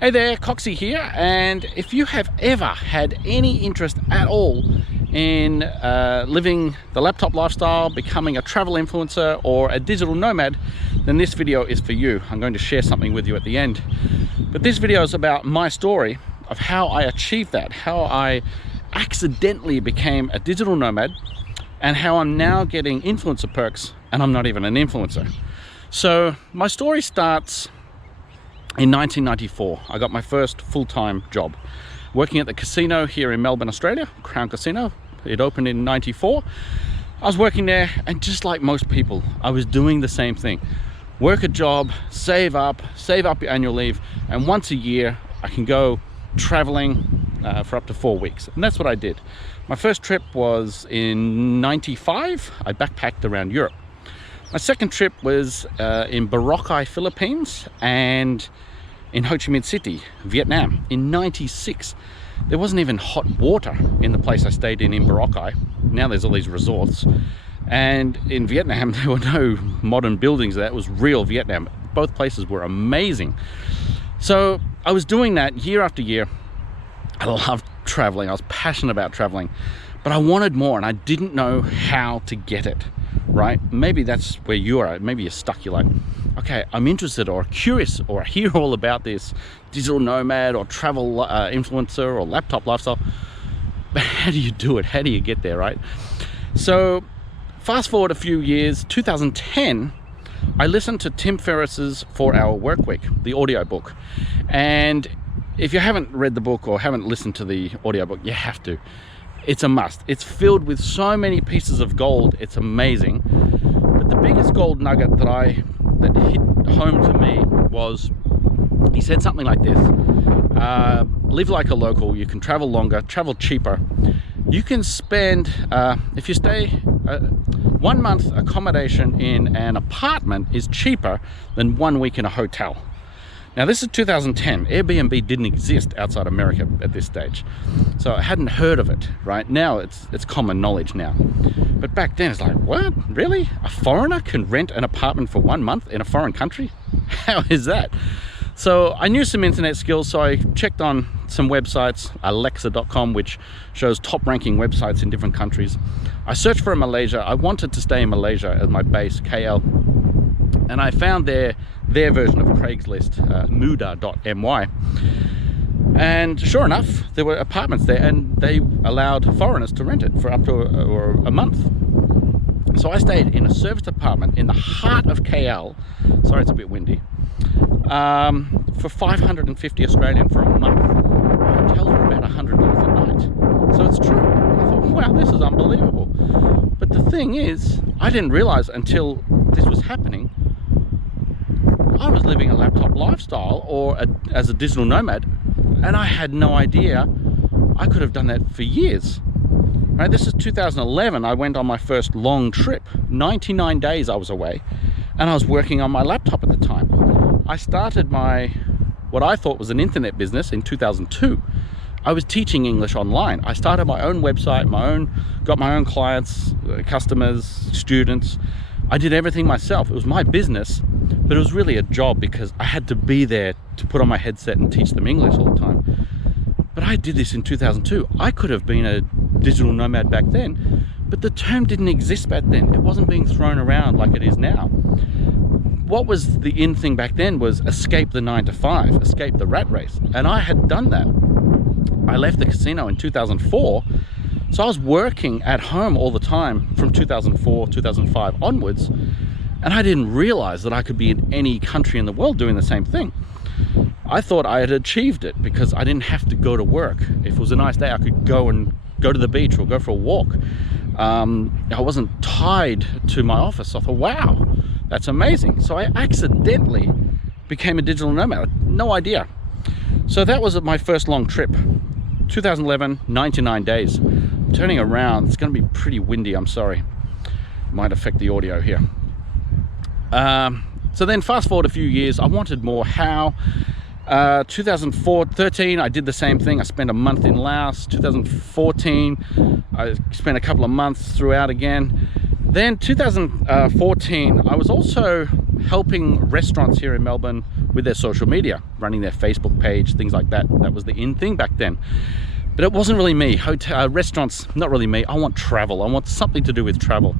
Hey there, Coxie here, and if you have ever had any interest at all in living the laptop lifestyle, becoming a travel influencer or a digital nomad, then this video is for you. I'm going to share something with you at the end. But this video is about my story of how I achieved that, how I accidentally became a digital nomad, and how I'm now getting influencer perks and I'm not even an influencer. So my story starts in 1994. I got my first full-time job working at the casino here in Melbourne, Australia, Crown Casino. It opened in 94. I was working there, and just like most people, I was doing the same thing. Work a job, save up your annual leave, and once a year I can go traveling for up to 4 weeks. And that's what I did. My first trip was in 95. I backpacked around Europe. My second trip was in Boracay, Philippines, and in Ho Chi Minh City, Vietnam, in 96. There wasn't even hot water in the place I stayed in Boracay. Now there's all these resorts. And in Vietnam, there were no modern buildings. That was real Vietnam. Both places were amazing. So I was doing that year after year. I loved traveling. I was passionate about traveling, but I wanted more, and I didn't know how to get it, right? Maybe that's where you are. Maybe you're stuck. You're like, okay, I'm interested or curious, or I hear all about this digital nomad or travel influencer or laptop lifestyle, but how do you do it? How do you get there, right? So fast forward a few years, 2010, I listened to Tim Ferriss's 4-Hour Workweek, the audiobook. And if you haven't read the book or haven't listened to the audiobook, you have to. It's a must. It's filled with so many pieces of gold. It's amazing. But the biggest gold nugget that hit home to me was, he said something like this: live like a local. You can travel longer, travel cheaper. You can spend, if you stay 1 month accommodation in an apartment is cheaper than 1 week in a hotel. Now this is 2010. Airbnb didn't exist outside America at this stage, so I hadn't heard of it. Right now it's common knowledge now, but back then it's like, what, really? A foreigner can rent an apartment for 1 month in a foreign country? How is that? So I knew some internet skills, so I checked on some websites, alexa.com, which shows top ranking websites in different countries. I searched for Malaysia. I wanted to stay in Malaysia as my base, KL, and I found their version of Craigslist, muda.my. And sure enough, there were apartments there, and they allowed foreigners to rent it for up to a month. So I stayed in a serviced apartment in the heart of KL, sorry it's a bit windy, for 550 Australian for a month. Hotels were about $100 a night. So it's true. I thought, wow, this is unbelievable. But the thing is, I didn't realize until this was happening, I was living a laptop lifestyle or as a digital nomad, and I had no idea I could have done that for years. Right? This is 2011. I went on my first long trip. 99 days I was away, and I was working on my laptop at the time. I started what I thought was an internet business in 2002. I was teaching English online. I started my own website, got my own clients, customers, students. I did everything myself. It was my business, but it was really a job because I had to be there to put on my headset and teach them English all the time. But I did this in 2002. I could have been a digital nomad back then, but the term didn't exist back then. It wasn't being thrown around like it is now. What was the in thing back then was escape the 9 to 5, escape the rat race. And I had done that. I left the casino in 2004. So I was working at home all the time from 2004, 2005 onwards, and I didn't realize that I could be in any country in the world doing the same thing. I thought I had achieved it because I didn't have to go to work. If it was a nice day, I could go to the beach or go for a walk. I wasn't tied to my office. I thought, wow, that's amazing. So I accidentally became a digital nomad. No idea. So that was my first long trip. 2011, 99 days. Turning around, it's going to be pretty windy, I'm sorry. Might affect the audio here. So then fast forward a few years, I wanted more. How? 2013, I did the same thing. I spent a month in Laos. 2014, I spent a couple of months throughout again. Then 2014, I was also helping restaurants here in Melbourne with their social media, running their Facebook page, things like that. That was the in thing back then. But it wasn't really me. Restaurants, not really me. I want travel. I want something to do with travel.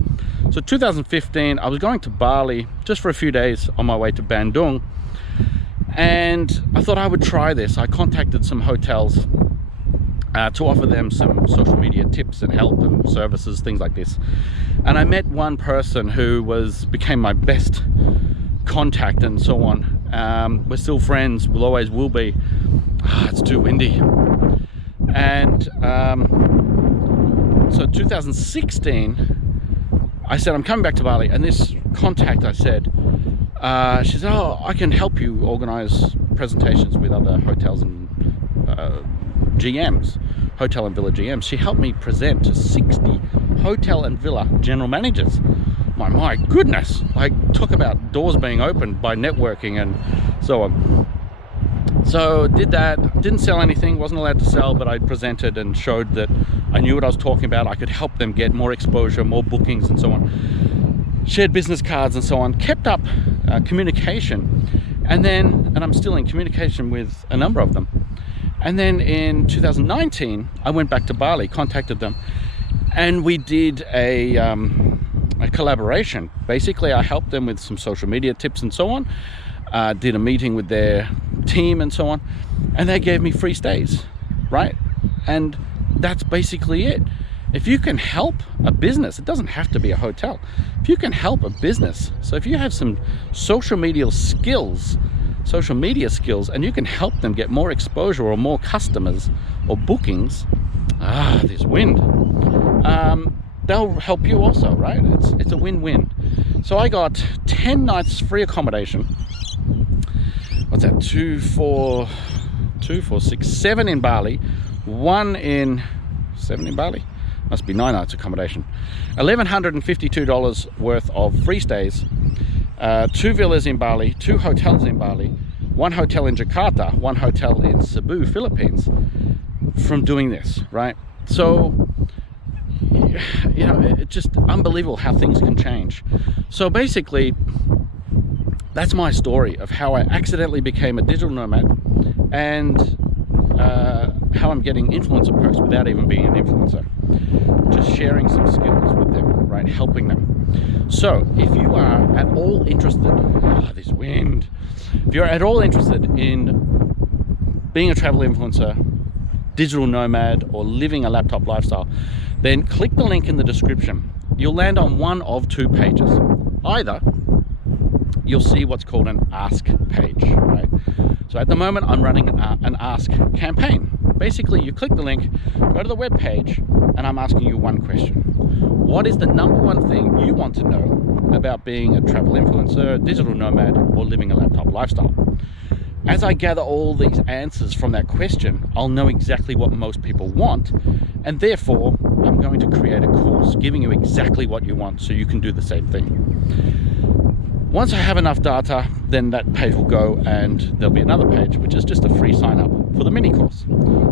So 2015, I was going to Bali just for a few days on my way to Bandung. And I thought I would try this. I contacted some hotels to offer them some social media tips and help and services, things like this. And I met one person who became my best contact and so on. We're still friends, we'll always will be. It's too windy. And so 2016, I said, I'm coming back to Bali. And this contact, I said, she said, oh, I can help you organize presentations with other hotels and GMs, hotel and villa GMs. She helped me present to 60 hotel and villa general managers. My goodness, like, talk about doors being opened by networking and so on. So did that, didn't sell anything, wasn't allowed to sell, but I presented and showed that I knew what I was talking about. I could help them get more exposure, more bookings and so on. Shared business cards and so on, kept up communication. And I'm still in communication with a number of them. And then in 2019, I went back to Bali, contacted them, and we did a collaboration. Basically, I helped them with some social media tips and so on. Did a meeting with their team and so on, and they gave me free stays, right? And that's basically it. If you can help a business, it doesn't have to be a hotel. If you can help a business, so if you have some social media skills, and you can help them get more exposure or more customers or bookings, this wind, they'll help you also, right? It's a win-win. So I got 10 nights free accommodation. What's that? 2, 4, 6, 7 in Bali, 7 in Bali? Must be 9 nights accommodation. $1,152 worth of free stays, 2 villas in Bali, 2 hotels in Bali, 1 hotel in Jakarta, 1 hotel in Cebu, Philippines, from doing this, right? So, you know, it's just unbelievable how things can change. So basically, that's my story of how I accidentally became a digital nomad and how I'm getting influencer posts without even being an influencer. Just sharing some skills with them, right? Helping them. So if you are at all interested, this wind, if you're at all interested in being a travel influencer, digital nomad, or living a laptop lifestyle, then click the link in the description. You'll land on one of 2 pages. Either you'll see what's called an ask page, right? So at the moment, I'm running an ask campaign. Basically, you click the link, go to the web page, and I'm asking you one question. What is the #1 thing you want to know about being a travel influencer, digital nomad, or living a laptop lifestyle? As I gather all these answers from that question, I'll know exactly what most people want, and therefore, I'm going to create a course giving you exactly what you want so you can do the same thing. Once I have enough data, then that page will go and there'll be another page, which is just a free sign up for the mini course.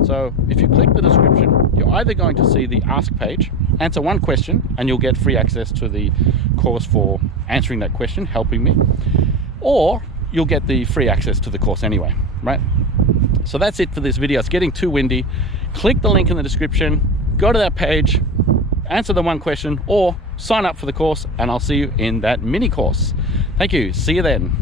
So if you click the description, you're either going to see the ask page, answer one question, and you'll get free access to the course for answering that question, helping me, or you'll get the free access to the course anyway, right? So that's it for this video. It's getting too windy. Click the link in the description, go to that page, answer the one question, or sign up for the course, and I'll see you in that mini course. Thank you. See you then.